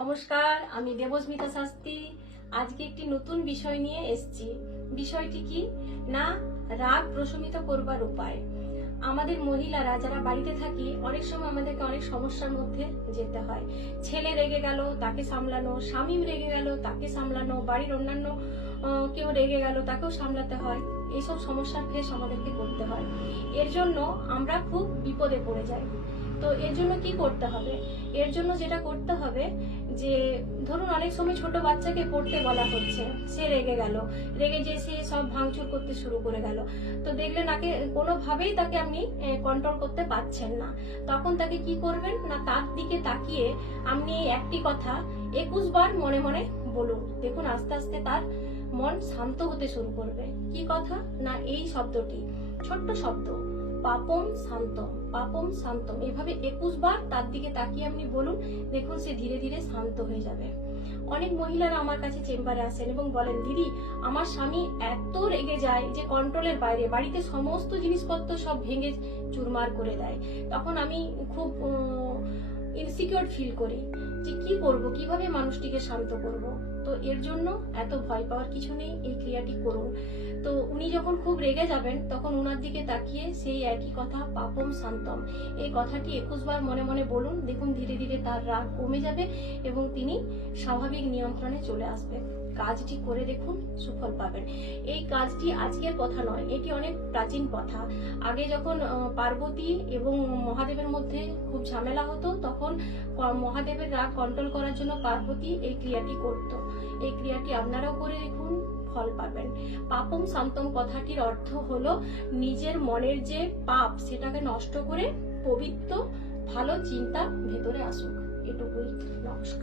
নমস্কার, আমি দেবস্মিতা শাস্ত্রী। আজকে একটি নতুন বিষয় নিয়ে এসেছি। বিষয়টি কি না, রাগ প্রশমিত করবার উপায়। আমাদের মহিলারা যারা বাড়িতে থাকি, অনেক সময় আমাদেরকে অনেক সমস্যার মধ্যে যেতে হয়। ছেলে রেগে গেল, তাকে সামলানো, স্বামী রেগে গেল, তাকে সামলানো, বাড়ির অন্যান্য কেউ রেগে গেল, তাকেও সামলাতে হয়। এইসব সমস্যার ফেস আমাদেরকে করতে হয়। এর জন্য আমরা খুব বিপদে পড়ে যাই। তো এর জন্য কি করতে হবে? এর জন্য যেটা করতে হবে যে, ধরুন অনেক সময় ছোট বাচ্চাকে পড়তে বলা হচ্ছে, সে রেগে গেল, রেগে যে সে সব ভাঙচুর করতে শুরু করে গেল। তো দেখলেন নাকি কোনোভাবেই তাকে আপনি কন্ট্রোল করতে পারছেন না। তখন তাকে কি করবেন না, তার দিকে তাকিয়ে আপনি একটি কথা 21 বার মনে মনে বলুন। দেখুন আস্তে আস্তে তার মন শান্ত হতে শুরু করবে। কি কথা না, এই শব্দটি, ছোট্ট শব্দ, পাপম শান্তম, পাপম শান্তম, এভাবে 21 বার তার দিকে তাকিয়ে আপনি বলুন। দেখুন সে ধীরে ধীরে শান্ত হয়ে যাবে। অনেক মহিলারা আমার কাছে চেম্বারে আসেন এবং বলেন, দিদি আমার স্বামী এত রেগে যায় যে কন্ট্রোলের বাইরে, বাড়িতে সমস্ত জিনিসপত্র সব ভেঙে চুরমার করে দেয়। তখন আমি খুব ইনসিকিউর ফিল করি যে কি করব, কিভাবে মানুষটিকে শান্ত করব। তো এর জন্য এত ভয় পাওয়ার কিছু নেই, এই ক্রিয়াটি করুন। তো উনি যখন খুব রেগে যাবেন, তখন ওনার দিকে তাকিয়ে সেই একই কথা, পাপম শান্তম, এই কথাটি 21 বার মনে মনে বলুন। দেখুন ধীরে ধীরে তার রাগ কমে যাবে এবং তিনি স্বাভাবিক নিয়ন্ত্রণে চলে আসবেন। কাজটি করে দেখুন, সুফল পাবেন। এই কাজটি আজকের কথা নয়, এটি অনেক প্রাচীন কথা। আগে যখন পার্বতী এবং মহাদেবের মধ্যে খুব ঝামেলা হতো, তখন মহাদেবের রাগ কন্ট্রোল করার জন্য পার্বতী এই ক্রিয়াটি করত। এই ক্রিয়াটি আপনারাও করে দেখুন, ফল পাবেন। পাপম শান্তম কথাটির অর্থ হলো নিজের মনের যে পাপ, সেটাকে নষ্ট করে পবিত্র ভালো চিন্তা ভেতরে আসুক। এটুকুই। নমস্কার।